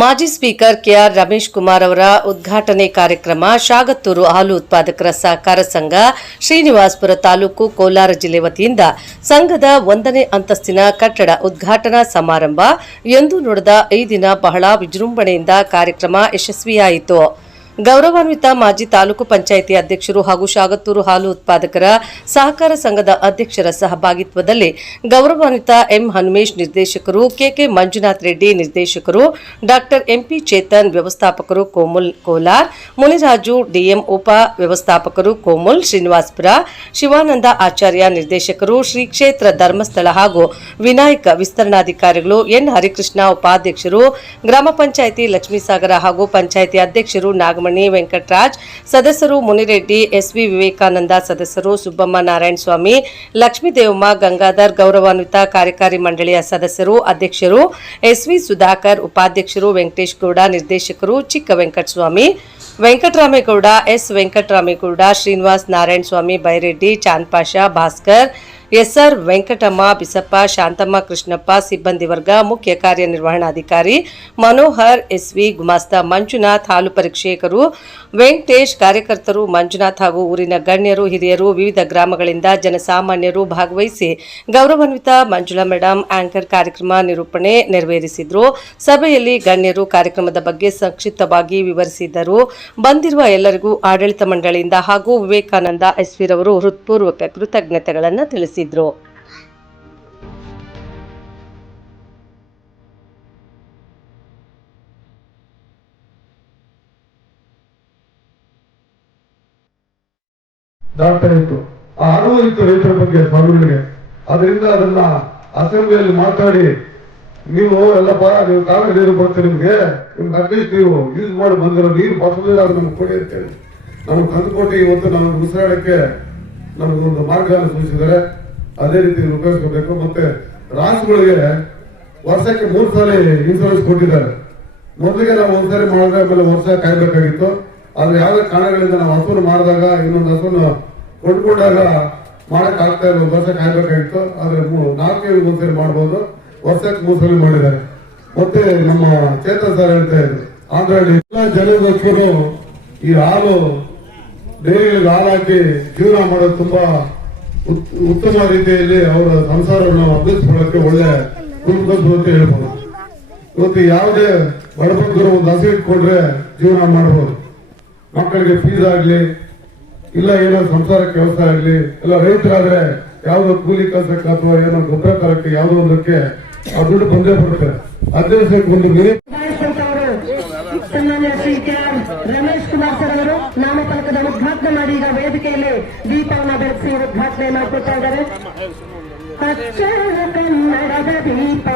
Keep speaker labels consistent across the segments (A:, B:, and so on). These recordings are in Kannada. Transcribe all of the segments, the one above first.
A: ಮಾಜಿ ಸ್ಪೀಕರ್ ಕೆಆರ್ ರಮೇಶ್ ಕುಮಾರ್ ಅವರ ಉದ್ಘಾಟನೆ ಕಾರ್ಯಕ್ರಮ ಶಾಗತ್ತೂರು ಹಾಲು ಉತ್ಪಾದಕರ ಸಹಕಾರ ಸಂಘ ಶ್ರೀನಿವಾಸ್ಪುರ ತಾಲೂಕು ಕೋಲಾರ ಜಿಲ್ಲೆ ವತಿಯಿಂದ ಸಂಘದ ಒಂದನೇ ಅಂತಸ್ತಿನ ಕಟ್ಟಡ ಉದ್ಘಾಟನಾ ಸಮಾರಂಭ. ಎಂದು ನಡೆದ ಈ ದಿನ ಬಹಳ ವಿಜೃಂಭಣೆಯಿಂದ ಕಾರ್ಯಕ್ರಮ ಯಶಸ್ವಿಯಾಯಿತು. ಗೌರವಾನ್ವಿತ ಮಾಜಿ ತಾಲೂಕು ಪಂಚಾಯಿತಿ ಅಧ್ಯಕ್ಷರು ಹಾಗೂ ಶಾಗತ್ತೂರು ಹಾಲು ಉತ್ಪಾದಕರ ಸಹಕಾರ ಸಂಘದ ಅಧ್ಯಕ್ಷರ ಸಹಭಾಗಿತ್ವದಲ್ಲಿ ಗೌರವಾನ್ವಿತ ಎಂ ಹನುಮೇಶ್ ನಿರ್ದೇಶಕರು, ಕೆಕೆ ಮಂಜುನಾಥ್ ರೆಡ್ಡಿ ನಿರ್ದೇಶಕರು, ಡಾಕ್ಟರ್ ಎಂಪಿ ಚೇತನ್ ವ್ಯವಸ್ಥಾಪಕರು ಕೋಮುಲ್ ಕೋಲಾರ್, ಮುನಿರಾಜು ಡಿಎಂ ಉಪ ವ್ಯವಸ್ಥಾಪಕರು ಕೋಮುಲ್ ಶ್ರೀನಿವಾಸ್ಪುರ, ಶಿವಾನಂದ ಆಚಾರ್ಯ ನಿರ್ದೇಶಕರು ಶ್ರೀ ಕ್ಷೇತ್ರ ಧರ್ಮಸ್ಥಳ ಹಾಗೂ ವಿನಾಯಕ ವಿಸ್ತರಣಾಧಿಕಾರಿಗಳು ಎನ್ ಹರಿಕೃಷ್ಣ ಉಪಾಧ್ಯಕ್ಷರು, ಗ್ರಾಮ ಪಂಚಾಯಿತಿ ಲಕ್ಷ್ಮೀಸಾಗರ ಹಾಗೂ ಪಂಚಾಯಿತಿ ಅಧ್ಯಕ್ಷರು ನಾಗಮಣಿ ವೆಂಕಟರಾಜ್, ಸದಸ್ಯರು ಮುನಿರೆಡ್ಡಿ ಎಸ್ವಿ ವಿವೇಕಾನಂದ, ಸದಸ್ಯರು ಸುಬ್ಬಮ್ಮ ನಾರಾಯಣಸ್ವಾಮಿ ಲಕ್ಷ್ಮೀದೇವಮ್ಮ ಗಂಗಾಧರ್, ಗೌರವಾನ್ವಿತ ಕಾರ್ಯಕಾರಿ ಮಂಡಳಿಯ ಸದಸ್ಯರು, ಅಧ್ಯಕ್ಷರು ಎಸ್ವಿ ಸುಧಾಕರ್, ಉಪಾಧ್ಯಕ್ಷರು, ವೆಂಕಟೇಶ್ ಗೌಡ, ನಿರ್ದೇಶಕರು, ಚಿಕ್ಕ ವೆಂಕಟಸ್ವಾಮಿ, ವೆಂಕಟರಾಮೇಗೌಡ, ಎಸ್ ವೆಂಕಟರಾಮೇಗೌಡ, ಶ್ರೀನಿವಾಸ್ ನಾರಾಯಣಸ್ವಾಮಿ, ಬೈರೆಡ್ಡಿ ಚಾಂದ್ಪಾಷಾ ಭಾಸ್ಕರ್ ಎಸ್ಆರ್ ವೆಂಕಟಮ್ಮ, ಬಿಸಪ್ಪ, ಶಾಂತಮ್ಮ, ಕೃಷ್ಣಪ್ಪ, ಸಿಬ್ಬಂದಿ ವರ್ಗ, ಮುಖ್ಯ ಕಾರ್ಯನಿರ್ವಹಣಾಧಿಕಾರಿ ಮನೋಹರ್, ಎಸ್ವಿ, ಗುಮಾಸ್ತ, ಮಂಜುನಾಥ್, ಹಾಲು ಪರೀಕ್ಷಕರು, ವೆಂಕಟೇಶ್, ಕಾರ್ಯಕರ್ತರು, ಮಂಜುನಾಥ್ ಹಾಗೂ ಊರಿನ ಗಣ್ಯರು, ಹಿರಿಯರು, ವಿವಿಧ ಗ್ರಾಮಗಳಿಂದ ಜನಸಾಮಾನ್ಯರು ಭಾಗವಹಿಸಿ ಗೌರವಾನ್ವಿತ ಮಂಜುಳಾ ಮೇಡಂ ಆಂಕರ್ ಕಾರ್ಯಕ್ರಮ ನಿರೂಪಣೆ ನೆರವೇರಿಸಿದ್ರು. ಸಭೆಯಲ್ಲಿ ಗಣ್ಯರು ಕಾರ್ಯಕ್ರಮದ ಬಗ್ಗೆ ಸಂಕ್ಷಿಪ್ತವಾಗಿ ವಿವರಿಸಿದರು. ಬಂದಿರುವ ಎಲ್ಲರಿಗೂ ಆಡಳಿತ ಮಂಡಳಿಯಿಂದ ಹಾಗೂ ವಿವೇಕಾನಂದ ಎಸ್ವಿರವರು ಹೃತ್ಪೂರ್ವಕ ಕೃತಜ್ಞತೆಗಳನ್ನು ತಿಳಿಸಿದರು
B: ದಾಟ್ತಾ ಇತ್ತು. ಆ ಇತ್ತು ರೈತರ ಬಗ್ಗೆ ಅದರಿಂದ ಅದನ್ನ ಅಸೆಂಬ್ಲಿಯಲ್ಲಿ ಮಾತಾಡಿ, ನೀವು ಎಲ್ಲಪ್ಪ, ನೀವು ಕಾಂಗ್ರೆಸ್ ನೀರು ಬರುತ್ತೆ ನಿಮ್ಗೆ. ನಿಮ್ಗೆ ಅಟ್ಲೀಸ್ಟ್ ನೀವು ಯೂಸ್ ಮಾಡಿ ಬಂದಿರೋ ನೀರು ಬಸದಿಲ್ಲ ಅದು ನಮ್ಗೆ ಕೊಡಿ ಅಂತೇಳಿ. ನಮ್ಗೆ ಕಂದುಕೊಟ್ಟು ಇವತ್ತು ನಮ್ಗೆ ಉಸಿರಾಡಕ್ಕೆ ಒಂದು ಮಾರ್ಗವನ್ನು ಸೂಚಿಸಿದ್ದಾರೆ. ಅದೇ ರೀತಿ ಉಪಯೋಗಿಸ್ಕೋಬೇಕು ಮತ್ತೆ ರಾಸುಗಳಿಗೆ ವರ್ಷಕ್ಕೆ ಮೂರು ಸಲ ಇನ್ಸೂರೆನ್ಸ್ ಕೊಟ್ಟಿದ್ದಾರೆ. ಮೊದಲಿಗೆ ನಾವು ಒಂದ್ಸರಿ ಮಾಡಿದ್ರೆ ಆಮೇಲೆ ವರ್ಷ ಕಾಯ್ಬೇಕಾಗಿತ್ತು. ಆದ್ರೆ ಯಾವ್ದೇ ಕಾರಣಗಳಿಂದ ನಾವು ಹಸುವನ್ನು ಮಾಡಿದಾಗ, ಇನ್ನೊಂದು ಹಸುವನ್ನು ಕೊಂಡ್ಕೊಂಡಾಗ ಮಾಡಕ್ ಆಗ್ತಾ ಇಲ್ಲ, ಒಂದು ವರ್ಷ ಕಾಯ್ಬೇಕಾಗಿತ್ತು. ಆದ್ರೆ ನಾಲ್ಕೈದು ಒಂದ್ಸರಿ ಮಾಡ್ಬೋದು. ವರ್ಷಕ್ಕೆ ಮೂರು ಸಲ ಮಾಡಿದ್ದಾರೆ. ಮತ್ತೆ ನಮ್ಮ ಚೇತನ್ ಸರ್ ಹೇಳ್ತಾ ಇದ್ರು. ಆಂಧ್ರಹಳ್ಳಿ ಎಲ್ಲ ಜನರು ಈ ಹಾಲು ಡೈರಿಗಳಿಗೆ ಹಾಲು ಹಾಕಿ ಜೀವನ ಮಾಡೋದು ತುಂಬಾ ಉತ್ತಮ ರೀತಿಯಲ್ಲಿ ಅವರ ಸಂಸಾರವನ್ನು ಅಭ್ಯಸಿಕೊಳ್ಳಕ್ಕೆ ಒಳ್ಳೆ ಕುಟುಂಬ ಅಂತ ಹೇಳ್ಬೋದು. ಇವತ್ತು ಯಾವುದೇ ಬಡಬಗ್ಗರು ಒಂದು ಹಸಿ ಇಟ್ಕೊಂಡ್ರೆ ಜೀವನ ಮಾಡಬಹುದು ಮಕ್ಕಳಿಗೆ ಫೀಸ್ ಆಗ್ಲಿ, ಇಲ್ಲ ಏನೋ ಸಂಸಾರಕ್ಕೆ ಕೆಲಸ ಆಗ್ಲಿ, ಇಲ್ಲ ರೈತರಾದ್ರೆ ಯಾವ್ದೋ ಕೂಲಿ ಕೆಲಸಕ್ಕೆ ಅಥವಾ ಏನೋ ಗೊಬ್ಬರ ತರಕ್ಕೆ ಯಾವ್ದೋ ಒಂದಕ್ಕೆ ಆ ದುಡ್ಡು ಬಂದೇ ಬರುತ್ತೆ. ಅದೇ ಒಂದು
C: ಆರ್ ರಮೇಶ್ ಕುಮಾರ್ ಸರ್ ಅವರು ನಾಮಫಲಕದ ಉದ್ಘಾಟನೆ ಮಾಡಿ, ಈಗ ವೇದಿಕೆಯಲ್ಲಿ ದೀಪವನ್ನು ಬೆಳೆಸಿ ಉದ್ಘಾಟನೆ ಮಾಡಿಕೊಡ್ತಾ ಇದ್ದಾರೆ ಅಚ್ಚರ ಕನ್ನಡದ ದೀಪ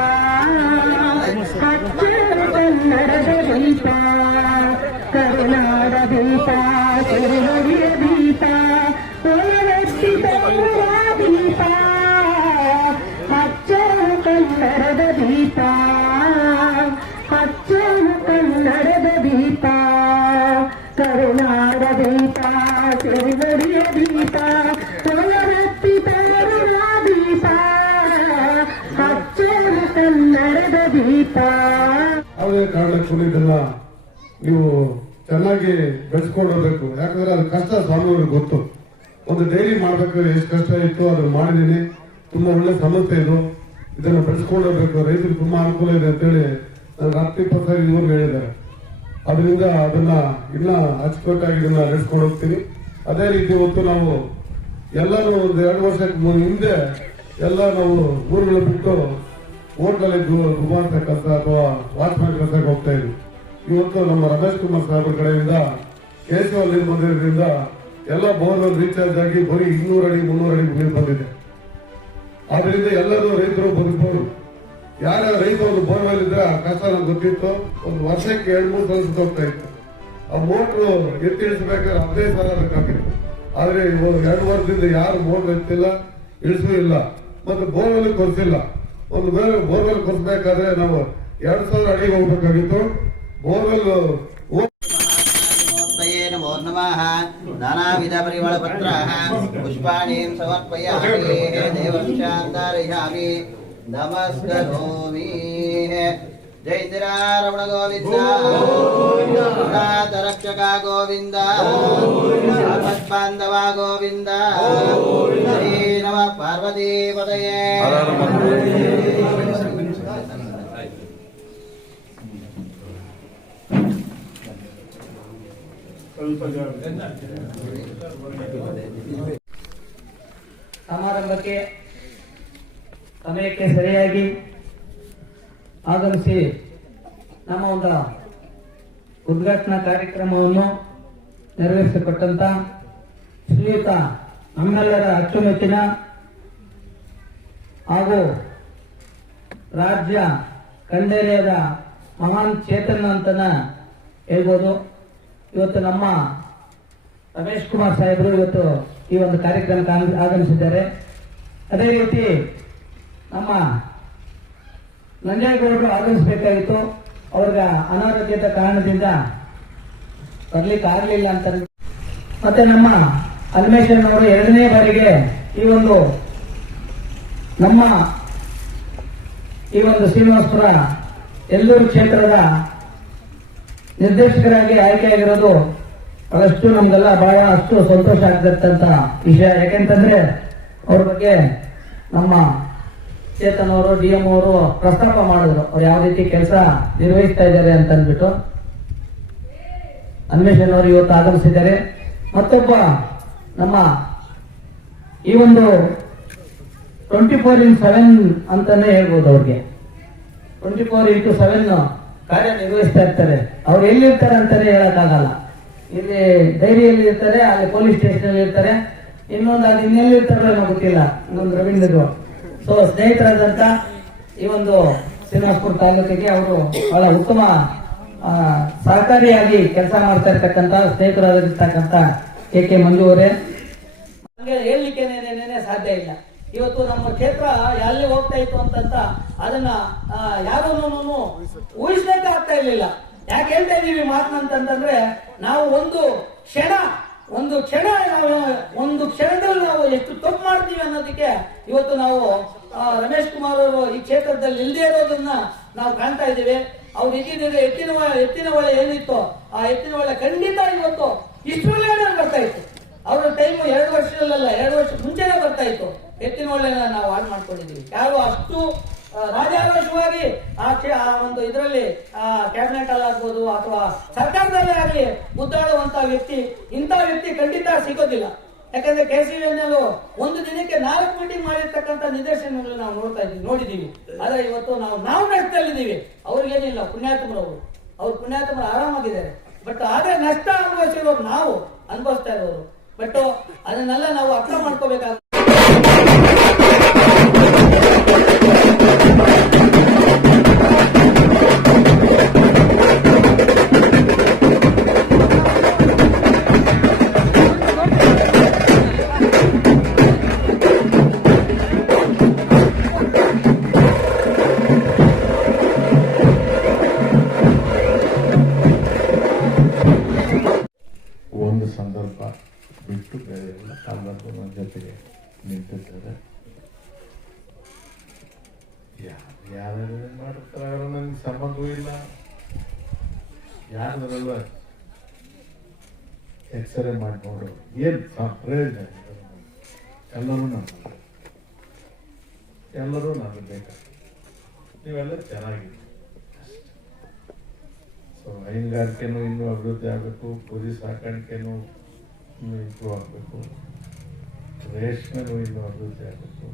C: ಅಚ್ಚರ ಕನ್ನಡದ ದೀಪ ಕರುನಾಡ ದೀಪ
B: ಕಾರಣಕ್ಕೂ ಕುಣಿದೆಲ್ಲ ನೀವು ಚೆನ್ನಾಗಿ ಬೆಳೆಸ್ಕೊಂಡು ಯಾಕಂದ್ರೆ ಅದು ಕಷ್ಟ ಸ್ವಾಮಿಗಳಿಗೆ ಗೊತ್ತು. ಒಂದು ಡೈರಿ ಮಾಡ್ಬೇಕಾದ್ರೆ ಎಷ್ಟು ಕಷ್ಟ ಇತ್ತು, ಅದನ್ನು ಮಾಡಿದ್ದೀನಿ. ತುಂಬಾ ಒಳ್ಳೆ ಸಮಸ್ಯೆ ಇದು. ಇದನ್ನು ಬೆಳೆಸ್ಕೊಂಡು ರೈತರಿಗೆ ತುಂಬ ಅನುಕೂಲ ಇದೆ ಅಂತೇಳಿ ನನಗೆ ಹತ್ತು ಇಪ್ಪತ್ತು ಇವರು ಹೇಳಿದ್ದಾರೆ. ಅದರಿಂದ ಅದನ್ನ ಇನ್ನ ಅಚ್ಚುಕಟ್ಟಾಗಿ ಇದನ್ನ ನಡೆಸ್ಕೊಂಡು ಹೋಗ್ತೀನಿ. ಅದೇ ರೀತಿ ಹೊತ್ತು ನಾವು ಎಲ್ಲರೂ ಒಂದು ಎರಡು ವರ್ಷಕ್ಕೆ ಹಿಂದೆ ಎಲ್ಲ ನಾವು ಊರುಗಳು ಬಿಟ್ಟು ಹೋಟ್ಲಲ್ಲಿ ಗುಮಾಸ್ತ ಕೆಲಸ ಅಥವಾ ವಾಚ್ಮ್ಯಾನ್ ಕೆಲಸಕ್ಕೆ ಹೋಗ್ತಾ ಇದ್ವಿ ಇವತ್ತು ನಮ್ಮ ರಮೇಶ್ ಕುಮಾರ್ ಸಾಹೇಬ್ರ ಕಡೆಯಿಂದ, ಕೇಶವ ನೀರು ಬಂದಿರೋದ್ರಿಂದ ಎಲ್ಲ ಬೋರ್ವೆಲ್ ರೀಚಾರ್ಜ್ ಆಗಿ ಬರೀ ಇನ್ನೂರು ಅಡಿ, ಮುನ್ನೂರು ಅಡಿ ನೀರು ಬಂದಿದೆ. ಆದ್ರಿಂದ ಎಲ್ಲರೂ ರೈತರು ಬದುಕಬಹುದು ಯಾರ ರೈತ ಒಂದು ಬೋರ್ವೆಲ್ ಇದ್ರೆ ಆ ನಮ್ಗೆ ಗೊತ್ತಿತ್ತು. ಒಂದು ವರ್ಷಕ್ಕೆ ಎರಡು, ಮೂರು ಸಲ ಸುತ್ತೋಗ್ತಾ ಇತ್ತು. ಆ ಮೋಟ್ರು ಎತ್ತಿ ಇಳಿಸಬೇಕಾದ್ರೆ ಅದೇ ಸಲ ಬೇಕಾಗಿತ್ತು ಆದ್ರೆ ಎರಡು ವರ್ಷದಿಂದ ಯಾರು ಮೋಟ್ರ್ ಎತ್ತಿಲ್ಲ, ಇಳಿಸೂ ಇಲ್ಲ. ಮತ್ತೆ ಬೋರ್ವೆಲ್ ಕೊರ್ಸಿಲ್ಲ. ಒಂದು ಬೇರೆ ಬೋರ್ವೆಲ್ ಕೊಡ್ಬೇಕಾದ್ರೆ ನಾವು ಎರಡ್ ಸಾವಿರ ಅಡಿಗೆ ಹೋಗ್ಬೇಕಾಗಿತ್ತು. ಬೋರ್ವೆಲ್
D: ನಮೋ ನಮಃ. ನಾನಾವಿಧ ಪರಿಮಳ ಪಾರ್ವತಿ ಪದಯೇ
E: ಸಮಾರಂಭಕ್ಕೆ ಸಮಯಕ್ಕೆ ಸರಿಯಾಗಿ ಆಗಮಿಸಿ ನಮ್ಮ ಒಂದು ಉದ್ಘಾಟನಾ ಕಾರ್ಯಕ್ರಮವನ್ನು ನೆರವೇರಿಸಿಕೊಟ್ಟಂತ ಶ್ರೀಯುತ ನಮ್ಮೆಲ್ಲರ ಅಚ್ಚುಮೆಚ್ಚಿನ ಹಾಗೂ ರಾಜ್ಯ ಕಂಡೇರಿಯದ ಮಹಾನ್ ಚೇತನ ಅಂತನ ಹೇಳ್ಬೋದು. ಇವತ್ತು ನಮ್ಮ ರಮೇಶ್ ಕುಮಾರ್ ಸಾಹೇಬರು ಇವತ್ತು ಈ ಒಂದು ಕಾರ್ಯಕ್ರಮಕ್ಕೆ ಆಗ- ಆಗಮಿಸಿದ್ದಾರೆ. ಅದೇ ರೀತಿ ನಮ್ಮ ನಂಜೇಗೌಡರು ಆಗಮಿಸಬೇಕಾಗಿತ್ತು. ಅವ್ರಿಗೆ ಅನಾರೋಗ್ಯದ ಕಾರಣದಿಂದ ಬರ್ಲಿಕ್ಕೆ ಆಗಲಿಲ್ಲ ಅಂತ ಮತ್ತೆ ನಮ್ಮ ಅವರು ಎರಡನೇ ಬಾರಿಗೆ ಈ ಒಂದು ನಮ್ಮ ಈ ಒಂದು ಶ್ರೀನಿವಾಸಪುರ ಎಲ್ಲೂರು ಕ್ಷೇತ್ರದ ನಿರ್ದೇಶಕರಾಗಿ ಆಯ್ಕೆಯಾಗಿರೋದು ಅದಷ್ಟು ನಮ್ಗೆಲ್ಲ ಬಹಳ ಅಷ್ಟು ಸಂತೋಷ ಆಗ್ತಿರ್ತಂತ ವಿಷಯ. ಯಾಕೆಂತಂದ್ರೆ ಅವ್ರ ಬಗ್ಗೆ ನಮ್ಮ ಚೇತನ್ ಅವರು, ಡಿ ಎಂ ಅವರು ಪ್ರಸ್ತಾಪ ಮಾಡಿದ್ರು. ಅವ್ರು ಯಾವ ರೀತಿ ಕೆಲಸ ನಿರ್ವಹಿಸ್ತಾ ಇದ್ದಾರೆ ಅಂತ ಅಂದ್ಬಿಟ್ಟು ಅನ್ವೇಷಣ್ ಅವರು ಇವತ್ತು ಆಗಮಿಸಿದ್ದಾರೆ ಮತ್ತೊಬ್ಬ ನಮ್ಮ ಈ ಒಂದು ಟ್ವೆಂಟಿ ಫೋರ್ ಇನ್ ಸೆವೆನ್ ಅಂತಾನೆ ಹೇಳ್ಬೋದು ಅವ್ರಿಗೆ. ಟ್ವೆಂಟಿ ಫೋರ್ ಇಂಟು ಸೆವೆನ್ ಕಾರ್ಯನಿರ್ವಹಿಸ್ತಾ ಇರ್ತಾರೆ. ಅವ್ರು ಎಲ್ಲಿರ್ತಾರೆ ಅಂತಾನೆ ಹೇಳಕ್ಕಾಗಲ್ಲ. ಇಲ್ಲಿ ಡೈರಿಯಲ್ಲಿ ಇರ್ತಾರೆ, ಅಲ್ಲಿ ಪೊಲೀಸ್ ಸ್ಟೇಷನ್ ಅಲ್ಲಿ ಇರ್ತಾರೆ. ಇನ್ನೊಂದು ಅದು ಇನ್ನೆಲ್ಲಿ ಇರ್ತಾರೋ ಗೊತ್ತಿಲ್ಲ. ಇನ್ನೊಂದು ರವೀಂದ್ರ ಸೊ ಸ್ನೇಹಿತರಾದಂತ ಈ ಒಂದು ಶ್ರೀನಿವಾಸಪುರ ತಾಲೂಕಿಗೆ ಅವರು ಬಹಳ ಉತ್ತಮ ಸಹಕಾರಿಯಾಗಿ ಕೆಲಸ ಮಾಡ್ತಾ ಇರ್ತಕ್ಕಂಥ, ಸ್ನೇಹಿತರಾಗಿರ್ತಕ್ಕಂಥ ಕೆ ಕೆ ಮಂಜು ಅವರೇ. ಹೇಳ್ಲಿಕ್ಕೆ ಸಾಧ್ಯ ಇಲ್ಲ. ಇವತ್ತು ನಮ್ಮ ಕ್ಷೇತ್ರ ಎಲ್ಲಿ ಹೋಗ್ತಾ ಇತ್ತು ಅಂತಂತ ಅದನ್ನ ಯಾರೂ ಊಹಿಸ್ಲಿಕ್ಕೆ ಆಗ್ತಾ ಇರ್ಲಿಲ್ಲ. ಯಾಕೆ ಹೇಳ್ತಾ ಇದೀವಿ ಮಾತನಂತಂದ್ರೆ ನಾವು ಒಂದು ಕ್ಷಣ ಒಂದು ಕ್ಷಣ ಒಂದು ಕ್ಷಣದಲ್ಲಿ ನಾವು ಎಷ್ಟು ತಪ್ಪು ಮಾಡ್ತೀವಿ ಅನ್ನೋದಕ್ಕೆ ಇವತ್ತು ನಾವು ರಮೇಶ್ ಕುಮಾರ್ ಅವರು ಈ ಕ್ಷೇತ್ರದಲ್ಲಿ ಇಲ್ಲದೆ ಇರೋದನ್ನ ನಾವು ಕಾಣ್ತಾ ಇದ್ದೀವಿ. ಅವ್ರು ಇದ್ದಿದ್ರೆ ಎತ್ತಿನ ಎತ್ತಿನ ಒಳೆ ಏನಿತ್ತು, ಆ ಎತ್ತಿನ ಒಳ್ಳೆ ಖಂಡಿತ ಇವತ್ತು ಇಷ್ಟು ಬರ್ತಾ ಇತ್ತು. ಅವರ ಟೈಮ್ ಎರಡು ವರ್ಷದಲ್ಲ ಎರಡು ವರ್ಷ ಮುಂಚೆನೆ ಬರ್ತಾ ಇತ್ತು. ಎತ್ತಿನ ಒಳ್ಳೆನ ನಾವು ಹಾಳು ಮಾಡ್ಕೊಂಡಿದ್ದೀವಿ. ಯಾರು ಅಷ್ಟು ರಾಜಾರೋಷವಾಗಿ ಆ ಒಂದು ಇದರಲ್ಲಿ ಕ್ಯಾಬಿನೆಟ್ ಅಲ್ಲಿ ಆಗ್ಬೋದು ಅಥವಾ ಸರ್ಕಾರದಲ್ಲೇ ಆಗಲಿ ಮುದ್ದಾಡುವಂತ ವ್ಯಕ್ತಿ, ಇಂಥ ವ್ಯಕ್ತಿ ಖಂಡಿತ ಸಿಗೋದಿಲ್ಲ. ಯಾಕಂದ್ರೆ ಕೆ ಸಿ ಒಂದು ದಿನಕ್ಕೆ ನಾಲ್ಕು ಮೀಟಿಂಗ್ ಮಾಡಿರ್ತಕ್ಕಂಥ ನಿದರ್ಶನಗಳು ನಾವು ನೋಡ್ತಾ ಇದ್ದೀವಿ ನೋಡಿದೀವಿ ಆದ್ರೆ ಇವತ್ತು ನಾವು ನಾವು ನಷ್ಟದಲ್ಲಿದ್ದೀವಿ ಅವ್ರಿಗೇನಿಲ್ಲ ಪುಣ್ಯಾತ್ಮರವರು ಅವ್ರು ಪುಣ್ಯಾತ್ಮರು ಆರಾಮಾಗಿದ್ದಾರೆ. ಬಟ್ ಆದ್ರೆ ನಷ್ಟ ಅನುಭವಿಸಿರೋರು ನಾವು, ಅನುಭವಿಸ್ತಾ ಇರೋರು. ಬಟ್ ಅದನ್ನೆಲ್ಲ ನಾವು ಅರ್ಥ ಮಾಡ್ಕೋಬೇಕಾಗ
F: ಚೆನ್ನಾಗಿದೆ. ಸೊ ಹೈನುಗಾರಿಕೆನೂ ಇನ್ನೂ ಅಭಿವೃದ್ಧಿ ಆಗಬೇಕು, ಕುರಿ ಸಾಕಾಣಿಕೆನೂ ಇನ್ನೂ ಇಂಪ್ರೂವ್ ಆಗಬೇಕು, ರೇಷ್ಮೆನೂ ಇನ್ನೂ ಅಭಿವೃದ್ಧಿ ಆಗಬೇಕು.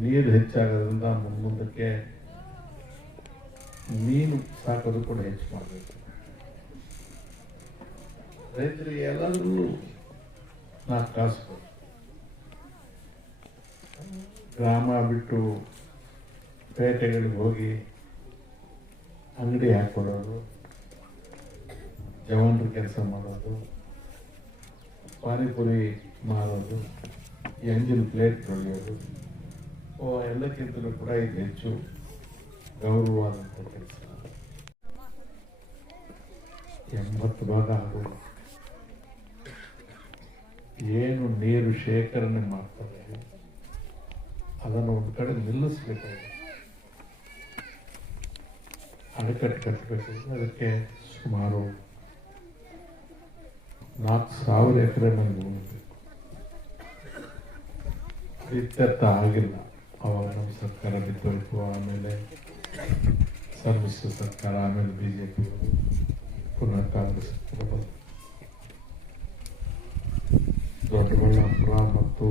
F: ನೀರು ಹೆಚ್ಚಾಗೋದ್ರಿಂದ ಮುಂದಕ್ಕೆ ಮೀನು ಸಾಕೋದು ಕೂಡ ಹೆಚ್ಚು ಮಾಡಬೇಕು. ರೈತರಿಗೆ ಎಲ್ಲರೂ ನಾಲ್ಕು ಕಾಸು ಗ್ರಾಮ ಬಿಟ್ಟು ಪೇಟೆಗಳಿಗೆ ಹೋಗಿ ಅಂಗಡಿ ಹಾಕೊಡೋದು, ಜವಾನರು ಕೆಲಸ ಮಾಡೋದು, ಪಾನಿಪುರಿ ಮಾರೋದು, ಎಂಜಿನ್ ಪ್ಲೇಟ್ ತೊಳೆಯೋದು, ಓ, ಎಲ್ಲಕ್ಕಿಂತಲೂ ಕೂಡ ಇದು ಹೆಚ್ಚು ಗೌರವವಾದಂಥ ಕೆಲಸ. ಎಂಬತ್ತು ಭಾಗ ಆಗೋದು. ಏನು ನೀರು ಶೇಖರಣೆ ಮಾಡ್ತಾರೆ, ಅದನ್ನು ಒಂದು ಕಡೆ ನಿಲ್ಲಿಸ್ಬೇಕಾಗಿದೆ. ಅಣೆಕಟ್ಟು ಕಟ್ಟಬೇಕು ಅದಕ್ಕೆ ಸುಮಾರು ನಾಲ್ಕು ಸಾವಿರ ಎಕರೆ ಉಳಿಬೇಕು ಇತ್ಯರ್ಥ ಆಗಿಲ್ಲ. ಅವಾಗ ನಮ್ಮ ಸರ್ಕಾರ ಬಿದ್ದೋಯ್ತು. ಆಮೇಲೆ ಸಮ್ಮಿಶ್ರ ಸರ್ಕಾರ, ಆಮೇಲೆ ಬಿ ಜೆ ಪಿ ಪುನಃ ಕಾಂಗ್ರೆಸ್. ದೊಡ್ಡಬಳ್ಳಾಪುರ ಮತ್ತು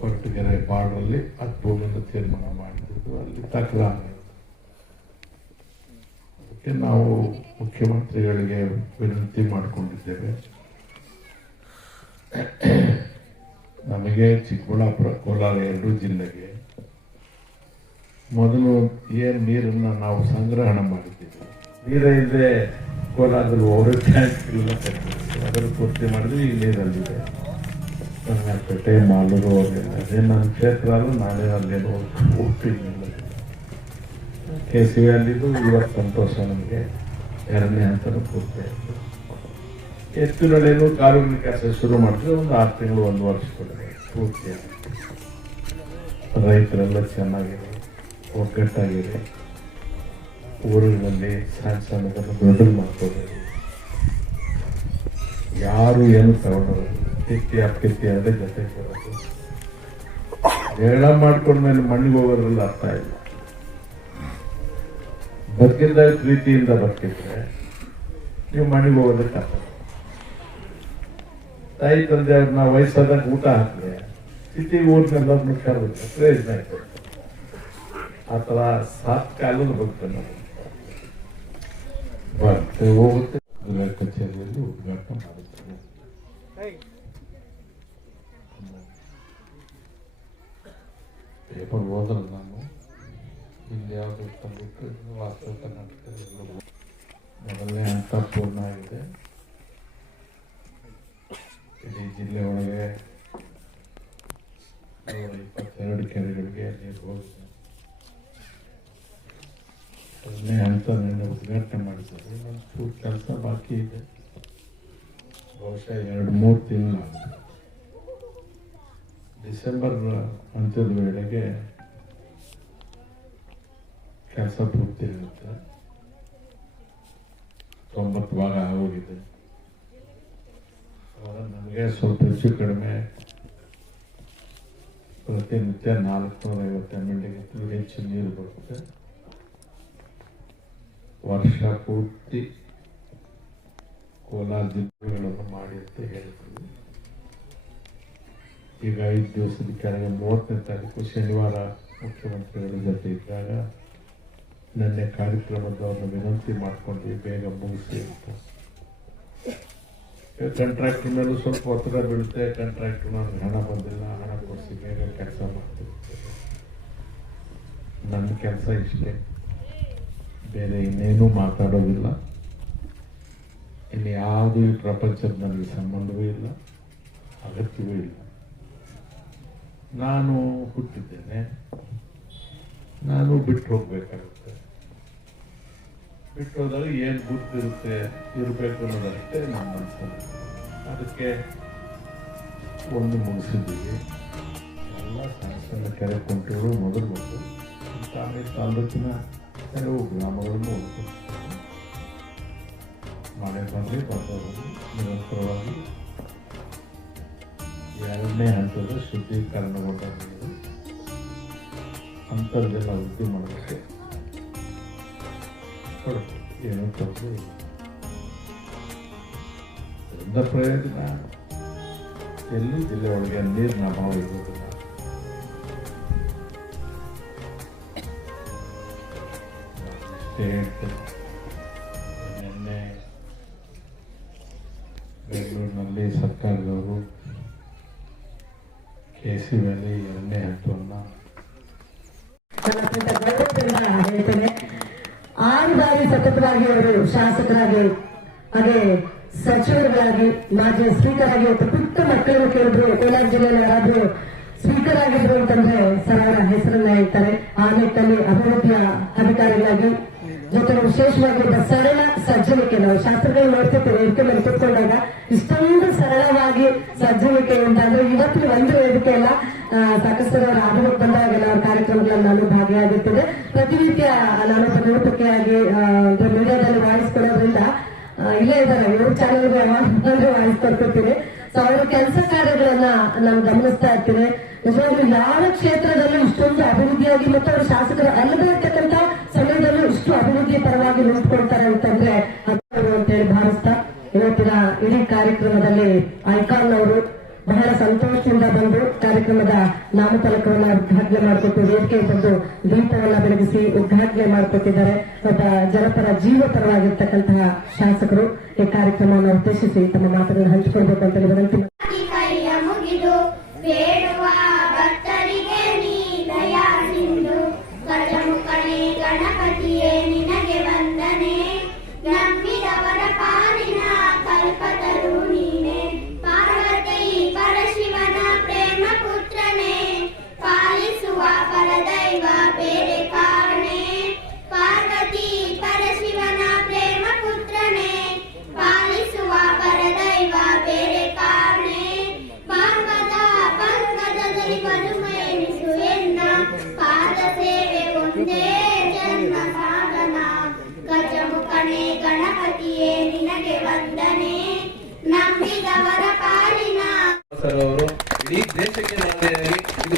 F: ಕೊರಟಗೆರೆ ಬಾರ್ಡರಲ್ಲಿ ಅದ್ಭುತವನ್ನು ತೀರ್ಮಾನ ಮಾಡಿದ್ದು ಅಲ್ಲಿ ತಕರಾರು ಅದಕ್ಕೆ ನಾವು ಮುಖ್ಯಮಂತ್ರಿಗಳಿಗೆ ವಿನಂತಿ ಮಾಡಿಕೊಂಡಿದ್ದೇವೆ. ನಮಗೆ ಚಿಕ್ಕಬಳ್ಳಾಪುರ, ಕೋಲಾರ ಎರಡು ಜಿಲ್ಲೆಗೆ. ಮೊದಲು ಏನು ನೀರನ್ನು ನಾವು ಸಂಗ್ರಹಣ ಮಾಡಿದ್ದೀವಿ. ನೀರೇ ಇದ್ರೆ ಕೋಲಾರದಲ್ಲಿ ಓವರ್ ಟ್ಯಾಂಕ್ ಇಲ್ಲ ಅದನ್ನು ಪೂರ್ತಿ ಮಾಡಿದ್ವಿ ಈ ನೀರಲ್ಲಿದೆ. ರಂಗನಪೇಟೆ ಮಾಲೂರು ಅದೇ ನನ್ನ ಕ್ಷೇತ್ರ ಅಲ್ಲೂ ನಾಳೆ ಅಲ್ಲೇನೋ ಹೋಗ್ತೀನಿ ಕೆ ಸಿ ಅಲ್ಲಿದ್ದು ಇವತ್ತು ಸಂತೋಷ ನಮಗೆ. ಎರಡನೇ ಹಂತನೂ ಪೂರ್ತಿ ಆಯಿತು. ಎತ್ತಿನೊಳೇನು ಕಾನೂನಿನ ಕೆಲಸ ಶುರು ಮಾಡಿದ್ರೆ ಒಂದು ಆರು ತಿಂಗಳು, ಒಂದು ವರ್ಷ ಪೂರ್ತಿ ರೈತರೆಲ್ಲ ಚೆನ್ನಾಗಿದೆ. ಒಗ್ಗಟ್ಟಾಗಿದೆ. ಊರುಗಳಲ್ಲಿ ಸಣ್ಣ ಸಣ್ಣದನ್ನು ದೊಡ್ಡದು ಮಾಡ್ಕೋಬೇಕು ಯಾರು ಏನು ತಗೊಂಡೋದು ಕಿತ್ತಿ ಅಪ್ಕಿತ್ತಿ ಅದೇ ಜೊತೆ ಬರೋದು ಹೇಳ ಮಾಡ್ಕೊಂಡ್ಮೇಲೆ ಮಣ್ಣಿಗೆ ಹೋಗೋದ್ರಲ್ಲಿ ಅರ್ಥ ಇಲ್ಲ. ಬದುಕಿದ್ದಾಗ ಪ್ರೀತಿಯಿಂದ ಬದುಕಿದ್ರೆ ನೀವು ಮಣ್ಣಿಗೆ ಹೋಗೋದಕ್ಕೆ ಅರ್ಥ. ತಾಯಿ, ತಂದೆ ಅವ್ರನ್ನ ವಯಸ್ಸಾದಾಗ ಊಟ ಹಾಕಿದ್ರೆ ಸಿಟಿ ಊರಿನೆಲ್ಲ ಕರೆದ್ರೆ ಪ್ರಯೋಜನ ಆಯ್ತು ಆ ಥರ ಸಾತ್ ಕಾಲದ ಬದುಕನ್ನು ಹೋಗುತ್ತೆ. ಓದಲ್ಲ ನಾನು ಇಲ್ಲಿ ಯಾವುದು ತಂದ್ಬಿಟ್ಟು ವಾಸ್ತವ ಕರ್ನಾಟಕ ಮೊದಲನೇ ಹಂತ ಪೂರ್ಣ ಆಗಿದೆ. ಇಡೀ ಜಿಲ್ಲೆ ಒಳಗೆ ಇಪ್ಪತ್ತೆರಡು ಕೆರೆಗಳಿಗೆ ನೀರು ಹೋಗಿದೆ. ಅದನ್ನೇ ಹಂತ ನಿನ್ನೆ ಉದ್ಘಾಟನೆ ಮಾಡಿದ್ದಾರೆ. ಒಂಚೂರು ಕೆಲಸ ಬಾಕಿ ಇದೆ. ಬಹುಶಃ ಎರಡು, ಮೂರು ತಿಂಗಳು ಡಿಸೆಂಬರ್ ಅಂತ್ಯದ ವೇಳೆಗೆ ಕೆಲಸ ಪೂರ್ತಿ ಆಗುತ್ತೆ ತೊಂಬತ್ತು ಭಾಗ ಆಗೋಗಿದೆ. ನಮಗೆ ಸ್ವಲ್ಪ ಹೆಚ್ಚು ಕಡಿಮೆ ಪ್ರತಿನಿತ್ಯ ನಾಲ್ಕುನೂರ ಐವತ್ತು ಎಂ ಎಲ್ ಹೆಚ್ಚು ನೀರು ಬರುತ್ತೆ. ವರ್ಷ ಪೂರ್ತಿ ಕೋಲಾರ ಜಿಲ್ಲೆಗಳನ್ನು ಮಾಡಿ ಅಂತ ಹೇಳ್ತೀವಿ. ಈಗ ಐದು ದಿವಸದ ಕೆಳಗೆ ಮೂವತ್ತನೇ ತಾರೀಕು ಶನಿವಾರ ಮುಖ್ಯಮಂತ್ರಿಗಳ ಜೊತೆ ಇದ್ದಾಗ ನಿನ್ನೆ ಕಾರ್ಯಕ್ರಮದವ್ರನ್ನ ವಿನಂತಿ ಮಾಡ್ಕೊಂಡು ಬೇಗ ಮುಗಿಸಿ ಅಂತ. ಕಾಂಟ್ರಾಕ್ಟ್ ಸ್ವಲ್ಪ ಒತ್ತಡ ಬೀಳುತ್ತೆ ಕಾಂಟ್ರಾಕ್ಟ್ ಹಣ ಬಂದಿಲ್ಲ, ಹಣ ಕೊಡಿಸಿ ಬೇಗ ಕೆಲಸ ಮಾಡ್ತೀನಿ ನನ್ನ ಕೆಲಸ ಇಷ್ಟೇ. ಬೇರೆ ಇನ್ನೇನೂ ಮಾತಾಡೋದಿಲ್ಲ. ಇಲ್ಲಿ ಯಾವುದೇ ಪ್ರಪಂಚದ ನನಗೆ ಸಂಬಂಧವೂ ಇಲ್ಲ, ಅಗತ್ಯವೂ ಇಲ್ಲ. ನಾನು ಹುಟ್ಟಿದ್ದೇನೆ. ನಾನು ಬಿಟ್ಟು ಹೋಗ್ಬೇಕಾಗುತ್ತೆ. ಬಿಟ್ಟು ಹೋದಾಗ ಏನು ಗುರ್ತಿರುತ್ತೆ ಇರಬೇಕು ಅನ್ನೋದಷ್ಟೇ ನಾನು ಅನ್ಸೋದು ಅದಕ್ಕೆ ಒಂದು ಮುಗಿಸಿದ್ದೀವಿ. ಎಲ್ಲ ಸಣ್ಣ ಕೆರೆ ಕುಂಟೆಗಳು ಮೊದಲು ಬಂದು ಮತ್ತು ಆಮೇಲೆ ತಾಲೂಕಿನ ಕೆಲವು ಗ್ರಾಮಗಳನ್ನು ಮಳೆ ಬಂದರೆ ಬರ್ತಾರೆ ನಿರಂತರವಾಗಿ ಎರಡನೇ ಹಂತದ ಶುದ್ಧೀಕರಣಗೊಂಡ ಅಂತರ್ಜಲ ವೃದ್ಧಿ ಮಾಡೋಕ್ಕೆ ಕೊಡಬೇಕು ಏನೂ ತೊಂದರೆ ಇಲ್ಲ ಇದರಿಂದ ಪ್ರಯೋಜನ ಎಲ್ಲಿ ಜಿಲ್ಲೆ ಒಳಗೆ ನೀರಿನ ಅಭಾವ ಇರೋದಿಲ್ಲ ಇಷ್ಟೇ
C: ಹಾಗೆ ಸಚಿವರುಗಳಾಗಿ ಮಾಜಿ ಸ್ಪೀಕರ್ ಆಗಿ ಪುಟ್ಟ ಮಕ್ಕಳನ್ನು ಕೇಳಿದ್ರು ಕೋಲಾರ ಜಿಲ್ಲೆಯಲ್ಲಿ ಯಾರಾದ್ರೂ ಸ್ಪೀಕರ್ ಆಗಿದ್ರು ಅಂತಂದ್ರೆ ಸರಳ ಹೆಸರನ್ನ ಹೇಳ್ತಾರೆ. ಆ ನಿಟ್ಟಿನಲ್ಲಿ ಅಭಿವೃದ್ಧಿಯ ಅಧಿಕಾರಿಗಳಾಗಿ ಜೊತೆಗೆ ವಿಶೇಷವಾಗಿ ಸರಳ ಸಜ್ಜನಿಕೆ. ನಾವು ಶಾಸ್ತ್ರಗಳು ನೋಡ್ತಿರ್ತೇವೆ ಮೇಲೆ ಕೂತ್ಕೊಂಡಾಗ ಇಷ್ಟೊಂದು ಸರಳವಾಗಿ ಸಜ್ಜನಿಕೆ ಅಂದ್ರೆ ಇವತ್ತು ಒಂದು ವೇದಿಕೆ ಎಲ್ಲ ಸಾಕಷ್ಟು ಅಭಿವೃದ್ಧಿ ಬಂದಾಗ ಎಲ್ಲ ಕಾರ್ಯಕ್ರಮಗಳಲ್ಲಿ ನಾನು ಭಾಗಿಯಾಗುತ್ತದೆ ಪ್ರತಿ ರೀತಿಯ ನಿರೂಪಕಿಯಾಗಿ ಆಗಿ ಅಂದ್ರೆ ಮೀಡಿಯಾದಲ್ಲಿ ವಾಯ್ಸ್ ಕೊಡೋದ್ರಿಂದ ಆ, ಇಲ್ಲೇ ಇದ್ದಾರೆ. ಇವ್ರ ಚಾನೆಲ್ಗೆ ವಾಯ್ಸ್ ಕೊಡ್ಕೊತೀನಿ ಸೊ ಅವರ ಕೆಲಸ ಕಾರ್ಯಗಳನ್ನ ನಾನು ಗಮನಿಸ್ತಾ ಇರ್ತೀನಿ ನಿಜವಾಗ್ಲೂ ಯಾವ ಕ್ಷೇತ್ರದಲ್ಲೂ ಇಷ್ಟೊಂದು ಅಭಿವೃದ್ಧಿಯಾಗಿ ಮತ್ತು ಅವರು ಶಾಸಕರು ಅಲ್ಲದೇ ಇರ್ತಕ್ಕಂತ ಸಮಯದಲ್ಲೂ ಇಷ್ಟು ಅಭಿವೃದ್ಧಿ ಪರವಾಗಿ ನೋಡ್ಕೊಳ್ತಾರೆ ಅಂತಂದ್ರೆ ಅಂತ ಹೇಳಿ ಭಾವಿಸ್ತಾ ಇವತ್ತಿನ ಇಡೀ ಕಾರ್ಯಕ್ರಮದಲ್ಲಿ ಐಕಾನ್ ಅವರು ಬಹಳ ಸಂತೋಷದಿಂದ ಬಂದು ಕಾರ್ಯಕ್ರಮದ ನಾಮಫಲಕವನ್ನ ಉದ್ಘಾಟನೆ ಮಾಡಿಕೊಟ್ಟು ವೇದಿಕೆ ಬಂದು ದೀಪವನ್ನ ಬೆಳಗಿಸಿ ಉದ್ಘಾಟನೆ ಮಾಡಿಕೊಟ್ಟಿದ್ದಾರೆ. ಒಬ್ಬ ಜನಪರ ಜೀವಪರವಾಗಿರ್ತಕ್ಕಂತಹ ಶಾಸಕರು ಈ ಕಾರ್ಯಕ್ರಮವನ್ನು ಉದ್ದೇಶಿಸಿ ತಮ್ಮ ಮಾತುಗಳನ್ನು ಹಂಚಿಕೊಳ್ಬೇಕು ಅಂತ ವಿನಂತಿ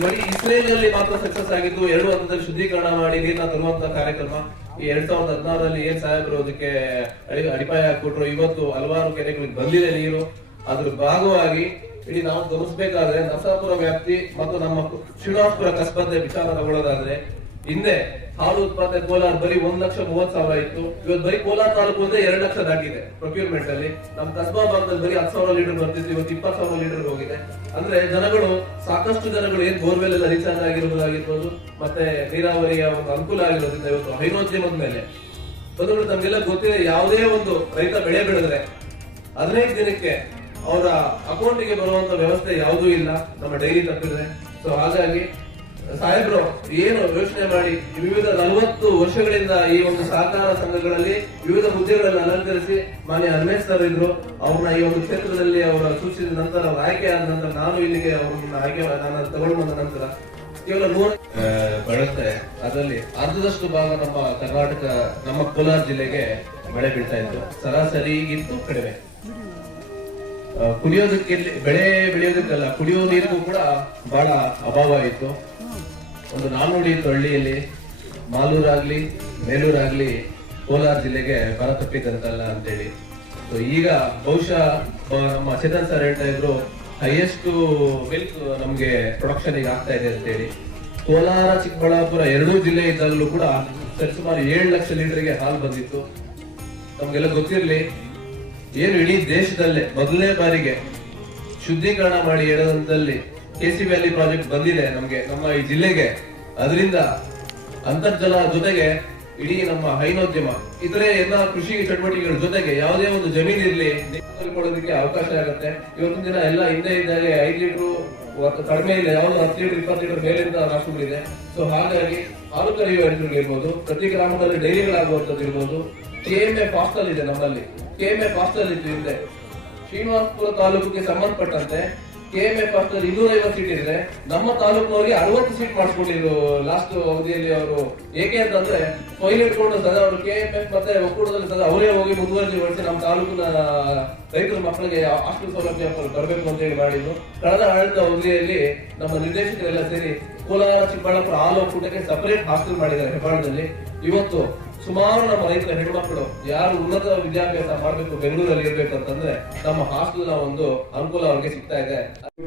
G: ಬರೀ
H: ಇಸ್ರೇಲ್ನಲ್ಲಿ ಮಾತ್ರ ಸಕ್ಸಸ್ ಆಗಿದ್ದು, ಎರಡು ಹಂತದಲ್ಲಿ ಶುದ್ಧೀಕರಣ ಮಾಡಿ ನೀರನ್ನ ತರುವಂತ ಕಾರ್ಯಕ್ರಮ. ಈ ಎರಡ್ ಸಾವಿರದ ಹದಿನಾರರಲ್ಲಿ ಏನ್ ಸಾಹೇಬರು ಅದಕ್ಕೆ ಅಡಿಪಾಯ ಹಾಕ್ಬಿಟ್ರು? ಇವತ್ತು ಹಲವಾರು ಕೆರೆಗಳಿಗೆ ಬಂದಿದೆ ನೀರು. ಅದ್ರ ಭಾಗವಾಗಿ ಇಡೀ ನಾವು ಗಮನಿಸಬೇಕಾದ್ರೆ ನರಸಾಪುರ ವ್ಯಾಪ್ತಿ ಮತ್ತು ನಮ್ಮ ಶ್ರೀನಿವಾಸಪುರ ಕಸ್ಬದ್ದೆ ವಿಚಾರ ತಗೊಳ್ಳೋದಾದ್ರೆ ಹಿಂದೆ ಹಾಲು ಉತ್ಪಾದನೆ ಕೋಲಾರ ಬರೀ ಒಂದ್ ಲಕ್ಷ ಮೂವತ್ ಸಾವಿರ ಇತ್ತು. ಇವತ್ತು ಬರೀ ಕೋಲಾರ ತಾಲೂಕು ಅಂದ್ರೆ ಎರಡ್ ಲಕ್ಷ ದಾಟಿದೆ ಪ್ರೊಕ್ಯೂರ್ಮೆಂಟ್ ಅಲ್ಲಿ. ನಮ್ಮ ಕಸ್ಬಾ ಭಾಗದಲ್ಲಿ ಬರೀ ಹತ್ತು ಸಾವಿರ ಲೀಟರ್ ಬರ್ತಿತ್ತು, ಇವತ್ತು ಇಪ್ಪತ್ತು ಸಾವಿರ ಲೀಟರ್ ಹೋಗಿದೆ. ಅಂದ್ರೆ ಜನಗಳು, ಸಾಕಷ್ಟು ಜನಗಳು ಏನ್ ಬೋರ್ವೆಲ್ ಎಲ್ಲ ರೀಚಾರ್ಜ್ ಆಗಿರೋದಾಗಿರ್ಬೋದು ಮತ್ತೆ ನೀರಾವರಿಯ ಒಂದು ಅನುಕೂಲ ಆಗಿರೋದ್ರಿಂದ ಇವತ್ತು ಹೈನೋದ್ಯಮದ ಮೇಲೆ. ಬಂಧುಗಳು ತಮ್ಗೆಲ್ಲ ಗೊತ್ತಿದೆ, ಯಾವುದೇ ಒಂದು ರೈತ ಬೆಳೆ ಬೆಳೆದ್ರೆ ಹದಿನೈದು ದಿನಕ್ಕೆ ಅವರ ಅಕೌಂಟಿಗೆ ಬರುವಂತ ವ್ಯವಸ್ಥೆ ಯಾವುದೂ ಇಲ್ಲ. ನಮ್ಮ ಡೈರಿ ತಪ್ಪಿದ್ರೆ ಸೊ ಹಾಗಾಗಿ ಸಾಹೇಬ್ರು, ಏನು ಯೋಚನೆ ಮಾಡಿ? ವಿವಿಧ ನಲವತ್ತು ವರ್ಷಗಳಿಂದ ಈ ಒಂದು ಸಹಕಾರ ಸಂಘಗಳಲ್ಲಿ ವಿವಿಧ ಹುದ್ದೆಗಳನ್ನು ಅಲಂಕರಿಸಿ ಮಾನ್ಯ ಹನುಮೇಶ್ ಸರ್ ಇದ್ರು. ಅವ್ರನ್ನ ಈ ಒಂದು ಕ್ಷೇತ್ರದಲ್ಲಿ ಅವರ ಸೂಚಿಸಿದ ನಂತರ, ಅವ್ರ ಆಯ್ಕೆ ಆದ ನಂತರ ನಾನು ಇಲ್ಲಿಗೆ ಅವ್ರನ್ನ ಆಯ್ಕೆ ನಾನು ತಗೊಂಡು ಬಂದ ನಂತರ. ಕೇವಲ ನೂರ ಬಳಸ್ತಾರೆ ಅದರಲ್ಲಿ ಅರ್ಧದಷ್ಟು ಭಾಗ ನಮ್ಮ ಕರ್ನಾಟಕ, ನಮ್ಮ ಕೋಲಾರ ಜಿಲ್ಲೆಗೆ ಮಳೆ ಬೀಳ್ತಾ ಇತ್ತು. ಸರಾಸರಿಗಿಂತ ಕಡಿಮೆ. ಕುಡಿಯೋದಕ್ಕೆ ಬೆಳೆ ಬೆಳೆಯೋದಕ್ಕಲ್ಲ, ಕುಡಿಯೋ ನೀರಿಗೂ ಕೂಡ ಬಹಳ ಅಭಾವ ಇತ್ತು. ಒಂದು ನಾನುಡಿ ತೊಳ್ಳಿಯಲ್ಲಿ, ಮಾಲೂರಾಗ್ಲಿ ಮೇಲೂರಾಗ್ಲಿ ಕೋಲಾರ ಜಿಲ್ಲೆಗೆ ಬರ ತಪ್ಪಿದಂತಲ್ಲ ಅಂತೇಳಿ. ಸೊ ಈಗ ಬಹುಶಃ ನಮ್ಮ ಚೇತನ್ ಸರ್ ಹೇಳ್ತಾ ಇದ್ರು ಹೈಯೆಸ್ಟ್ ಮಿಲ್ಕ್ ನಮ್ಗೆ ಪ್ರೊಡಕ್ಷನ್ ಈಗ ಆಗ್ತಾ ಇದೆ ಅಂತೇಳಿ. ಕೋಲಾರ, ಚಿಕ್ಕಬಳ್ಳಾಪುರ ಎರಡೂ ಜಿಲ್ಲೆ ಇದ್ದಲ್ಲೂ ಕೂಡ ಸರಿಸುಮಾರು ಏಳು ಲಕ್ಷ ಲೀಟರ್ಗೆ ಹಾಲು ಬಂದಿತ್ತು. ನಮ್ಗೆಲ್ಲ ಗೊತ್ತಿರಲಿ, ಏನು ಇಡೀ ದೇಶದಲ್ಲೇ ಮೊದಲನೇ ಬಾರಿಗೆ ಶುದ್ಧೀಕರಣ ಮಾಡಿ ಕೆಸಿ ವ್ಯಾಲಿ ಪ್ರಾಜೆಕ್ಟ್ ಬಂದಿದೆ ನಮ್ಗೆ, ನಮ್ಮ ಈ ಜಿಲ್ಲೆಗೆ. ಅದರಿಂದ ಅಂತರ್ಜಲ ಜೊತೆಗೆ ಇಡೀ ನಮ್ಮ ಹೈನೋದ್ಯಮ, ಇತರೆ ಎಲ್ಲ ಕೃಷಿ ಚಟುವಟಿಕೆಗಳ ಜೊತೆಗೆ ಯಾವುದೇ ಒಂದು ಜಮೀನು ಇರಲಿ ಕೊಡೋದಕ್ಕೆ ಅವಕಾಶ ಆಗುತ್ತೆ. ಇವತ್ತಿನ ದಿನ ಎಲ್ಲ ಹಿಂದೆ ಇದ್ದಾಗ ಐದು ಲೀಟರ್ ಕಡಿಮೆ ಇಲ್ಲ ಯಾವ್ದು ಹತ್ತು ಲೀಟರ್, ಇಪ್ಪತ್ತು ಲೀಟರ್ ಮೇಲಿಂದ ರಾಷ್ಟ್ರಗಳಿದೆ ಸೊ ಹಾಗಾಗಿ ಹಾಲು ಕರೆಯುವ ಇರ್ಬೋದು, ಪ್ರತಿ ಗ್ರಾಮದಲ್ಲಿ ಡೈರಿಗಳಾಗುವಂಥದ್ದು ಇರ್ಬೋದು. ಕೆಎಂಎ ಪಾಸ್ಟಲ್ ಇದೆ ನಮ್ಮಲ್ಲಿ. ಕೆಎಂಎಫ್ ಹಾಸ್ಟೆಲ್ ಇತ್ತು ಹಿಂದೆ. ಶ್ರೀನಿವಾಸಪುರ ತಾಲೂಕಿಗೆ ಸಂಬಂಧಪಟ್ಟಂತೆ ಕೆಎಂಎಫ್ ಇನ್ನೂರ ಇನ್ನೂರೈವತ್ತು ಸೀಟ್ ಇದ್ರೆ ನಮ್ಮ ತಾಲೂಕಿನವರಿಗೆ ಅರವತ್ತು ಸೀಟ್ ಮಾಡಿಸ್ಕೊಂಡಿದ್ರು ಲಾಸ್ಟ್ ಅವಧಿಯಲ್ಲಿ ಅವರು ಏಕೆ ಅಂತಂದ್ರೆ ಫೈಲ್ ಇಟ್ಕೊಂಡು ಸದಾ ಅವರು ಎಫ್ ಮತ್ತೆ ಒಕ್ಕೂಟದಲ್ಲಿ ಸದಾ ಅವರೇ ಹೋಗಿ ಮುಂದುವರಿಸಿ ನಮ್ಮ ತಾಲೂಕಿನ ರೈತರ ಮಕ್ಕಳಿಗೆ ಹಾಸ್ಟೆಲ್ ಸೌಲಭ್ಯ ಬರಬೇಕು ಅಂತ ಹೇಳಿ ಮಾಡಿದ್ರು. ಕಳೆದ ಆಡಳಿತ ಅವಧಿಯಲ್ಲಿ ನಮ್ಮ ನಿರ್ದೇಶಕರೆಲ್ಲ ಸೇರಿ ಕೋಲಾರ, ಚಿಕ್ಕಬಳ್ಳಾಪುರ ಹಾಲು ಒಕ್ಕೂಟಕ್ಕೆ ಸಪರೇಟ್ ಹಾಸ್ಟೆಲ್ ಮಾಡಿದ್ದಾರೆ ಹೆಬ್ಬಾಳದಲ್ಲಿ. ಇವತ್ತು ಸುಮಾರು ನಮ್ಮ ರೈತರ ಹೆಣ್ಮಕ್ಳು ಯಾರು ಉನ್ನತ ವಿದ್ಯಾಭ್ಯಾಸ ಮಾಡಬೇಕು, ಬೆಂಗಳೂರಲ್ಲಿ ಇರಬೇಕು ಅಂತಂದ್ರೆ ನಮ್ಮ ಹಾಸ್ಟೆಲ್ನ ಒಂದು ಅನುಕೂಲ ಅವ್ರಿಗೆ ಸಿಗ್ತಾ ಇದೆ.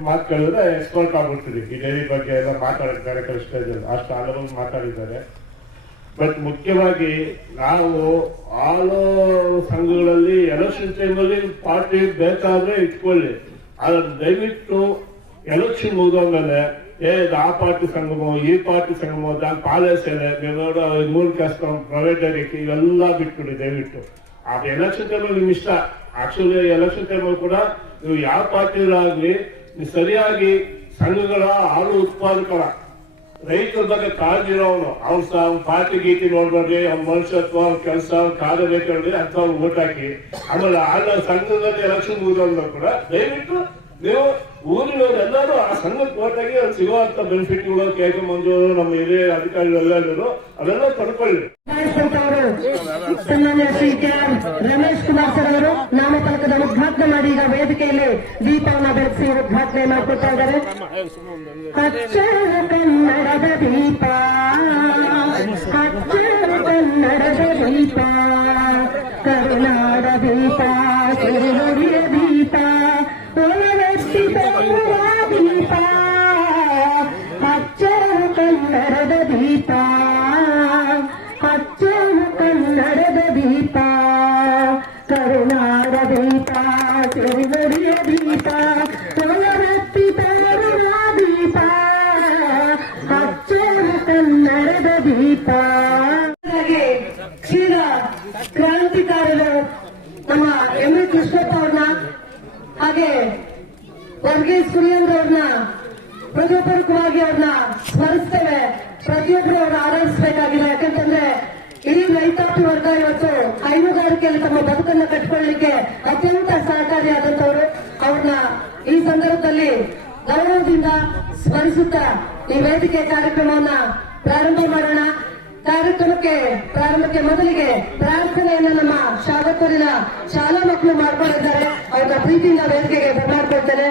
I: ಮಾತು ಕೇಳಿದ್ರೆ ಎಕ್ಸ್ಪರ್ಟ್ ಆಗ್ಬಿಡ್ತೀವಿ ಈ ಡೈರಿ ಬಗ್ಗೆ ಎಲ್ಲ ಮಾತಾಡಿದ್ದಾರೆ ಸ್ಟೇಜ್ ಅಷ್ಟು ಹಲವು ಮಾತಾಡಿದ್ದಾರೆ. ಬಟ್ ಮುಖ್ಯವಾಗಿ ನಾವು ಆಲೋ ಸಂಘಗಳಲ್ಲಿ ಎಲೆಕ್ಷನ್ ಟೈಮಲ್ಲಿ ಪಾರ್ಟಿ ಬೇಕಾದ್ರೆ ಇಟ್ಕೊಳ್ಳಿ. ಆದ್ರೆ ದಯವಿಟ್ಟು ಎಲೆಕ್ಷನ್ ಮುಗಿದೋದ್ಮೇಲೆ ಇದು ಆ ಪಾರ್ಟಿ ಸಂಗಮೋ, ಈ ಪಾರ್ಟಿ ಸಂಘಮ ದಾನ್ ಪಾಲಿಸೇನೆ ನೋಡೋ ಮೂರು ಕಸ್ಟಮ್ ಪ್ರೈವೇಟ್ ಡೈರೆಕ್ಟ್ ಇವೆಲ್ಲ ಬಿಟ್ಬಿಡಿ, ದಯವಿಟ್ಟು. ಆ ಎಲೆಕ್ಷನ್ ಟೈಮಲ್ಲಿ ನಿಮ್ ಇಷ್ಟ ಆಕ್ಚುಲಿ ಎಲೆಕ್ಷನ್ ಟೈಮಲ್ಲಿ ಕೂಡ ನೀವು ಯಾವ ಪಾರ್ಟಿಗಳಾಗ್ಲಿ ನೀವು ಸರಿಯಾಗಿ ಸಂಘಗಳ ಹಾಲು ಉತ್ಪಾದಕರ, ರೈತರ ಬಗ್ಗೆ ಕಾಳಜಿ ಇರೋನು ಅವ್ನ ಅವ್ನ ಪಾರ್ಟಿ ಗೀತಿ ನೋಡ್ಬೇಡ್ರಿ ಅವ್ನ ಮನುಷ್ಯತ್ವ, ಅವ್ನ ಕೆಲಸ, ಅವ್ನ ಕಾರ್ಯ ಬೇಕು ಅಂತ ಓಟ್ ಹಾಕಿ. ಆಮೇಲೆ ಆಗ ಸಂಘದಲ್ಲಿ ಎಲೆಕ್ಷನ್ ಮುಗಿದ್ರು ಕೂಡ ದಯವಿಟ್ಟು ನೀವು ಊರಿನವ್ರು ಎಲ್ಲರೂ ಆ ಸಂಘಕ್ಕೆ ಹೋದಾಗೆ ಅಲ್ಲಿ ಸಿಗುವಂತ ಬೆನಿಫಿಟ್ಗಳು ಕೆ ಕೆ ಮಂಜೂರು ನಮ್ಮ ಹಿರಿಯ ಅಧಿಕಾರಿಗಳೆಲ್ಲರೂ ಅದೆಲ್ಲ ಪಡ್ಕೊಳ್ಳಿ
C: ರಮೇಶ್ ಕುಮಾರ್ ಸರ್ ಅವರು ನಾಮಫಲಕದ ಉದ್ಘಾಟನೆ ಮಾಡಿ ಈಗ ವೇದಿಕೆಯಲ್ಲಿ ದೀಪವನ್ನ ಬೆಳೆಸಿ ಉದ್ಘಾಟನೆ ಮಾಡ್ಕೊಳ್ತಾ ಇದ್ದಾರೆ. ಅಚ್ಚರ ಕನ್ನಡದ ದೀಪ ಅಚ್ಚರ ಕನ್ನಡದ ದೀಪ, ಕರುನಾಡ ದೀಪ ಸಿರುನುಡಿಯ ದೀಪ aí, ಸಹಕಾರಿಯಾದಂತವರು ಅವ್ರನ್ನ ಈ ಸಂದರ್ಭದಲ್ಲಿ ಗೌರವದಿಂದ ಸ್ಮರಿಸುತ್ತಾ ಈ ವೇದಿಕೆ ಕಾರ್ಯಕ್ರಮವನ್ನ ಪ್ರಾರಂಭ ಮಾಡೋಣ. ಕಾರ್ಯಕ್ರಮಕ್ಕೆ ಪ್ರಾರಂಭಕ್ಕೆ ಮೊದಲಿಗೆ ಪ್ರಾರ್ಥನೆಯನ್ನ ನಮ್ಮ ಶಾಲಕರಿನ ಶಾಲಾ ಮಕ್ಕಳು ಮಾಡ್ಕೊಂಡಿದ್ದಾರೆ. ಅವರ ಪ್ರೀತಿಯಿಂದ ವೇದಿಕೆಗೆ ಬರಮಾಡ್ಕೊಳ್ತೇನೆ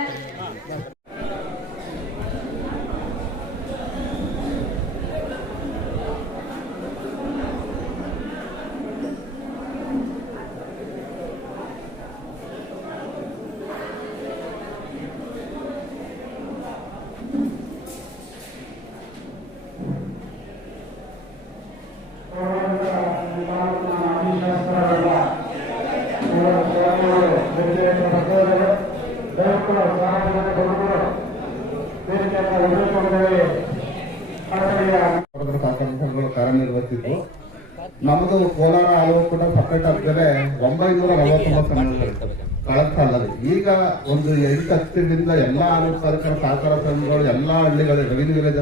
J: ಹೊರಗಡೆ ಸಂಘಗಳು ಕಾರ್ಯನಿರ್ವಹಿಸಿದ್ದು ನಮ್ಮದು ಕೋಲಾರ ಹಲವು ಕೂಡ ಆದ್ಮೇಲೆ ಒಂಬೈನೂರ ನಲವತ್ತೊಂಬತ್ತು ಕಳಸ್ತಾ ಕಳೆದ ಸಾಲಲ್ಲಿ ಈಗ ಒಂದು ಎಂಟು ಹತ್ತಿರದಿಂದ ಎಲ್ಲಾ ಹಾಲು ಕಾರ್ಯಕ್ರಮ ಸಹಕಾರ ಸಂಘಗಳು ಎಲ್ಲಾ ಹಳ್ಳಿಗಳು ರೆವಿನ್ಯೂ ವಿಲೇಜ್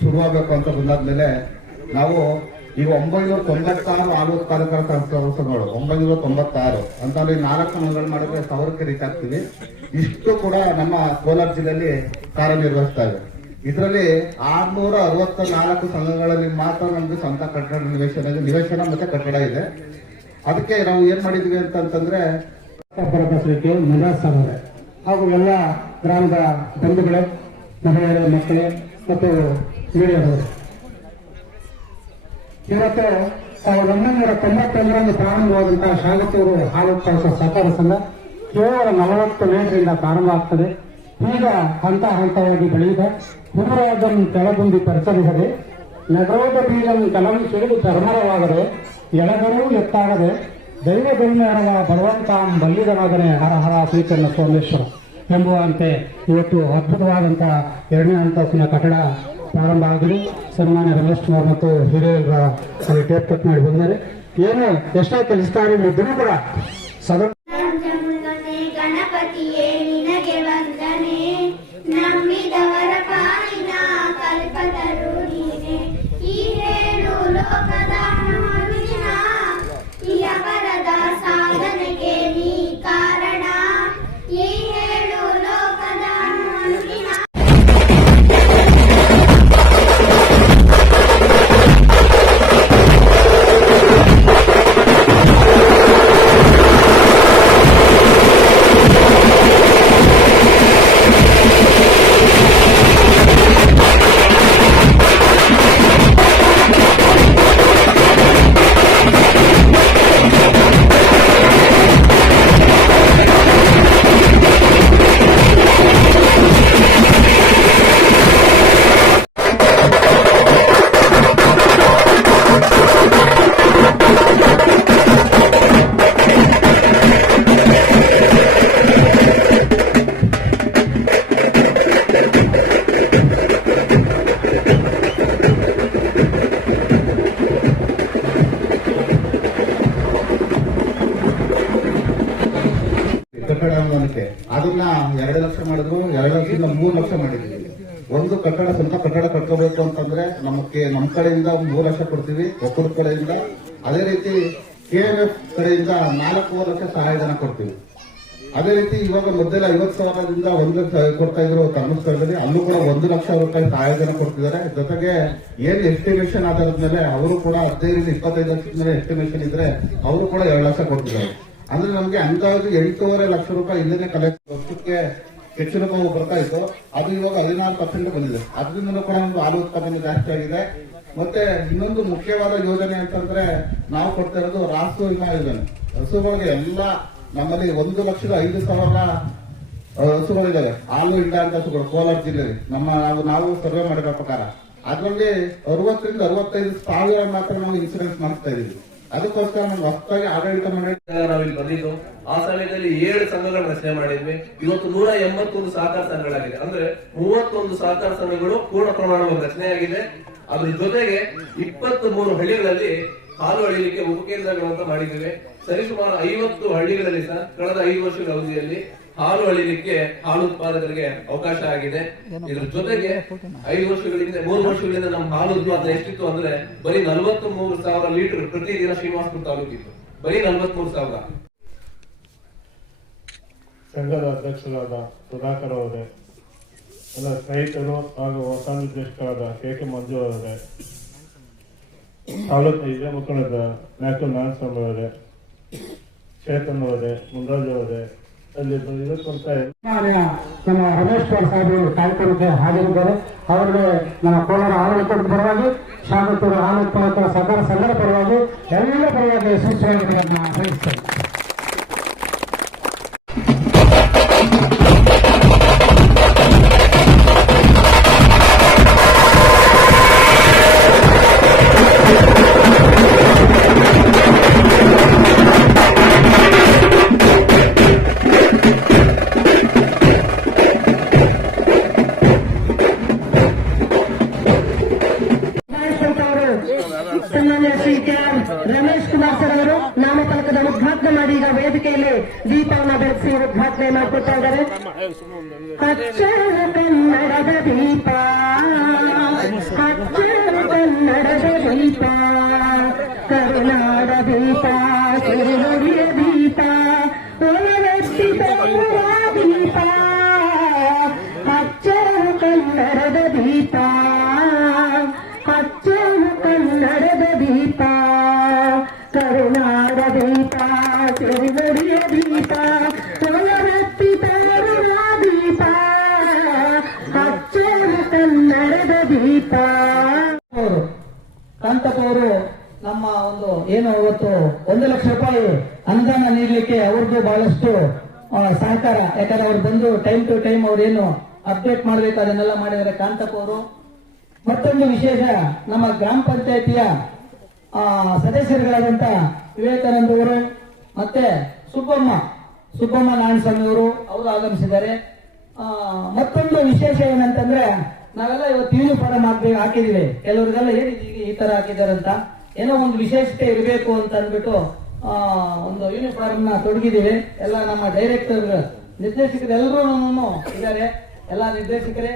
J: ಶುರುವಾಗಬೇಕು ಅಂತ ಬಂದಾದ್ಮೇಲೆ ನಾವು ಈಗ ಒಂಬೈನೂರ ತೊಂಬತ್ತಾರು ಉತ್ಪಾದಕರ ಸಹಕಾರ ಸಂಘಗಳು ಒಂಬೈನೂರ ತೊಂಬತ್ತಾರು ಅಂತ ನಾವು ನಾಲ್ಕು ಸಂಘಗಳು ಮಾಡಿದ್ರೆ ಸಾವಿರಕ್ಕೆ ರೀಚ್ ಆಗ್ತೀವಿ. ಇಷ್ಟು ಕೂಡ ನಮ್ಮ ಕೋಲಾರ ಜಿಲ್ಲೆಯಲ್ಲಿ ಕಾರ್ಯನಿರ್ವಹಿಸ್ತಾ ಇದೆ. ಇದರಲ್ಲಿ ಆರ್ನೂರ ಅರವತ್ತ ನಾಲ್ಕು ಸಂಘಗಳಲ್ಲಿ ಮಾತ್ರ ನಮ್ದು ಸ್ವಂತ ಕಟ್ಟಡ ನಿವೇಶನ ನಿವೇಶನ ಮತ್ತೆ ಕಟ್ಟಡ ಇದೆ. ಅದಕ್ಕೆ ನಾವು ಏನ್ ಮಾಡಿದ್ವಿ ಅಂತಂತಂದ್ರೆ
K: ಪರಪಸಲಿಕ್ಕೆ ನಿವಾಸ ಹಾಗೂ ಎಲ್ಲ ಗ್ರಾಮದ ಬಂಧುಗಳು, ಮಹಿಳೆಯರ, ಮಕ್ಕಳು ಮತ್ತು ಮೀಡಿಯಾದವರು ಇವತ್ತು ಸಾವಿರದ ಒಂಬೈನೂರ ತೊಂಬತ್ತೊಂದರಂದು ಪ್ರಾರಂಭವಾದಂತಹ ಶಾಗತೂರು ಹಾಲು ಉತ್ಪಾದಕ ಸಹಕಾರ ಸಂಘ ಕೇವಲ ನಲವತ್ತು ಲೀಟರಿಂದ ಪ್ರಾರಂಭ ಆಗ್ತದೆ. ಈಗ ಹಂತ ಹಂತವಾಗಿ ಬೆಳೆಯುತ್ತೆ. ಪುನರಾಗಂ ಕೆಳಗುಂದಿ ಪರಿಸರಿಸದೆ ನಗರೋದ ಬೀಜವನ್ನು ಸಿಡಿದು ಧರ್ಮರವಾಗದೆ ಎಳಗರೂ ಎತ್ತಾಗದೆ ದೈವ ದುರ್ಮೆಹರವ ಬಲವಂತಾಂ ಬಲ್ಲಿದನಾದನೆ ಹರ ಹರ ಶ್ರೀಚನ್ನ ಸೋಮೇಶ್ವರ ಎಂಬುವಂತೆ ಇವತ್ತು ಅದ್ಭುತವಾದಂತಹ ಎರಡನೇ ಅಂತಸ್ತಿನ ಕಟ್ಟಡ ಪ್ರಾರಂಭ ಆಗಿದೆ. ಸನ್ಮಾನ್ಯ ರಮೇಶ್ ಕುಮಾರ್ ಮತ್ತು ಹಿರಿಯರ ಟೇಪ್ ಕಟ್ ಮಾಡಿ ಬಂದರೆ. ಏನು ಎಷ್ಟೇ ಕೆಲಸ ಕೂಡ ಸದನ
J: ಇವಾಗ ಮೊದಲ ಐವತ್ತು ಸಾವಿರದಿಂದ ಒಂದು ಲಕ್ಷ ಕೊಡ್ತಾ ಇದ್ರು ಧರ್ಮಸ್ಥಳದಲ್ಲಿ, ಅಲ್ಲೂ ಕೂಡ ಒಂದು ಲಕ್ಷ ರೂಪಾಯಿ ಸಹಾಯಧನ ಕೊಡ್ತಿದ್ದಾರೆ. ಜೊತೆಗೆ ಏನ್ ಎಸ್ಟಿಮೇಷನ್ ಆಧಾರದ ಮೇಲೆ ಅವರು ಕೂಡ ಹದಿನೈದರಿಂದ ಇಪ್ಪತ್ತೈದು ಲಕ್ಷದ ಮೇಲೆ ಎಸ್ಟಿಮೇಷನ್ ಇದ್ರೆ ಅವರು ಕೂಡ ಎರಡು ಲಕ್ಷ ಕೊಡ್ತಿದ್ದಾರೆ. ಅಂದ್ರೆ ನಮ್ಗೆ ಅಂದಾಜು ಎಂಟೂವರೆ ಲಕ್ಷ ರೂಪಾಯಿ ಇಲ್ಲದೆ ಕಲೆಕ್ಟ್ ವರ್ಷಕ್ಕೆ ಹೆಚ್ಚಿನ ಬಾವು ಬರ್ತಾ ಇತ್ತು. ಅದು ಇವಾಗ ಹದಿನಾರು ಪರ್ಸೆಂಟ್ ಬಂದಿದೆ. ಅದರಿಂದ ಕೂಡ ಒಂದು ಹಾಲು ಉತ್ಪಾದನೆ ಜಾಸ್ತಿ ಆಗಿದೆ. ಮತ್ತೆ ಇನ್ನೊಂದು ಮುಖ್ಯವಾದ ಯೋಜನೆ ಅಂತಂದ್ರೆ ನಾವು ಕೊಡ್ತಾ ಇರೋದು ರಾಸು ವಿಮಾ ಯೋಜನೆ. ಹಸುಗಳಿಗೆ ಎಲ್ಲ ನಮ್ಮಲ್ಲಿ ಒಂದು ಲಕ್ಷದ ಐದು ಸಾವಿರ ಹಸುಗಳಿದ್ದಾವೆ ಹಾಲು ಇಲ್ಲ ಅಂತ ಹಸುಗಳು, ಕೋಲಾರ ಜಿಲ್ಲೆಯಲ್ಲಿ ನಮ್ಮ ನಾವು ಸರ್ವೆ ಮಾಡಿರೋ ಪ್ರಕಾರ. ಅದರಲ್ಲಿ ಅರವತ್ತರಿಂದ ಅರವತ್ತೈದು ಸಾವಿರ ಮಾತ್ರ ನಾವು ಇನ್ಸೂರೆನ್ಸ್ ಮಾಡಿಸ್ತಾ ಇದೀವಿ ಅದಕ್ಕೋಸ್ಕರ ನಾವು ಹೊಸದಾಗಿ ಆಡಳಿತ ಮಂಡಳಿ
H: ನಾವು ಇಲ್ಲಿ ಬಂದಿದ್ದು. ಆ ಸಮಯದಲ್ಲಿ ಏಳು ಸಂಘಗಳ ರಚನೆ ಮಾಡಿದ್ವಿ. ಇವತ್ತು ನೂರ ಎಂಬತ್ತೊಂದು ಸಹಕಾರ ಸಂಘಗಳಾಗಿದೆ. ಅಂದ್ರೆ ಮೂವತ್ತೊಂದು ಸಹಕಾರ ಸಂಘಗಳು ಪೂರ್ಣ ಪ್ರಮಾಣವಾಗಿ ರಚನೆಯಾಗಿದೆ. ಅದ್ರ ಜೊತೆಗೆ ಇಪ್ಪತ್ತ್ ಮೂರು ಹಳ್ಳಿಗಳಲ್ಲಿ ಹಾಲು ಅಳಿಲಿಕ್ಕೆ ಉಪಕೇಂದ್ರಗಳನ್ನು ಮಾಡಿದ್ದೇವೆ. ಸರಿಸುಮಾರು ಐವತ್ತು ಹಳ್ಳಿಗಳಲ್ಲಿ ಸಹ ಕಳೆದ ಐದು ವರ್ಷಗಳ ಅವಧಿಯಲ್ಲಿ ಹಾಲು ಅಳಿಲಿಕ್ಕೆ ಹಾಲು ಉತ್ಪಾದಕರಿಗೆ ಅವಕಾಶ ಆಗಿದೆ. ಇದ್ರ ಜೊತೆಗೆ ಐದು ವರ್ಷಗಳಿಂದ, ಮೂರು ವರ್ಷಗಳಿಂದ ನಮ್ಮ ಹಾಲು ಉತ್ಪಾದನೆ ಎಷ್ಟಿತ್ತು ಅಂದ್ರೆ ಬರೀ ನಲವತ್ತು ಮೂರು ಸಾವಿರ ಲೀಟರ್ ಪ್ರತಿದಿನ ಶ್ರೀನಿವಾಸಪುರ ತಾಲೂಕಿತ್ತು. ಬರೀ ನಲವತ್ಮೂರು ಸಾವಿರ.
I: ಸಂಘದ ಅಧ್ಯಕ್ಷರಾದ ಸುಧಾಕರ್ ಅವರೇ, ಎಲ್ಲ ಸ್ನೇಹಿತರು ಹಾಗೂ ಹೊಸ ನಿರ್ದೇಶಕರಾದ ಕೆ ಕೆ ಮಂಜು ಅವರೇ ತಾಲೂಕು ಹಿರಿಯ ಮುಖಂಡದ ನ್ಯಾಷನಲ್ ನಾರಾಯಣಸ್ವಾಮಿ ಅವರೇ ಚೇತನ್ ಅವರೇ ಮುಂದಾಜು ಅವರೇ ಅಲ್ಲಿ
E: ನಮ್ಮ ರಮೇಶ್ ಸಾಹೇಬರು ಕಾರ್ಯಕ್ರಮಕ್ಕೆ ಹಾಜರಿದ್ದಾರೆ. ಅವರಿಗೆ ನಮ್ಮ ಕೋಲಾರ ಆಡಳಿತದ ಪರವಾಗಿ ಶಾಮತ್ತೂರು ಆಡಳಿತ ಸಕಲ ಸಂಘದ ಪರವಾಗಿ, ಎಲ್ಲ ಪರವಾಗಿ ಸುಸ್ವಾಗತವನ್ನು ಸಲ್ಲಿಸ್ತೇನೆ
C: ದೀಪ
E: ಅವರು ಕಾಂತಪ್ಪ ಅವರು ನಮ್ಮ ಒಂದು ಏನು ಇವತ್ತು ಒಂದು ಲಕ್ಷ ರೂಪಾಯಿ ಅನುದಾನ ನೀಡಲಿಕ್ಕೆ ಅವ್ರದ್ದು ಬಹಳಷ್ಟು ಸಹಕಾರ. ಯಾಕಂದ್ರೆ ಅವ್ರು ಬಂದು ಟೈಮ್ ಟು ಟೈಮ್ ಅವ್ರೇನು ಅಪ್ಡೇಟ್ ಮಾಡಬೇಕು, ಅದನ್ನೆಲ್ಲ ಮಾಡಿದ್ದಾರೆ ಕಾಂತಪ್ಪ ಅವರು ಮತ್ತೊಂದು ವಿಶೇಷ, ನಮ್ಮ ಗ್ರಾಮ ಪಂಚಾಯತಿಯ ಸದಸ್ಯರುಗಳಾದಂತ ವಿವೇಕಾನಂದ ಅವರು ಮತ್ತೆ ಸುಬ್ಬಮ್ಮ ಸುಬ್ಬಮ್ಮ ನಾರಾಯಣಸ್ವಾಮಿ ಅವರು ಅವರು ಆಗಮಿಸಿದ್ದಾರೆ. ಮತ್ತೊಂದು ವಿಶೇಷ ಏನಂತಂದ್ರೆ ನಾವೆಲ್ಲ ಇವತ್ತು ಯೂನಿಫಾರ್ಮ್ ಮಾಡ್ಬೇಕು, ಹಾಕಿದೀವಿ. ಕೆಲವರಿಗೆಲ್ಲ ಏನಿದೆ ಈ ತರ ಹಾಕಿದಾರಂತ? ಏನೋ ಒಂದು ವಿಶೇಷತೆ ಇರಬೇಕು ಅಂತ ಅಂದ್ಬಿಟ್ಟು ಒಂದು ಯೂನಿಫಾರ್ಮ್ನ ತೊಡಗಿದೀವಿ. ಎಲ್ಲ ನಮ್ಮ ಡೈರೆಕ್ಟರ್ ನಿರ್ದೇಶಕರು ಎಲ್ಲರೂ ಇದ್ದಾರೆ. ಎಲ್ಲ ನಿರ್ದೇಶಕರೇ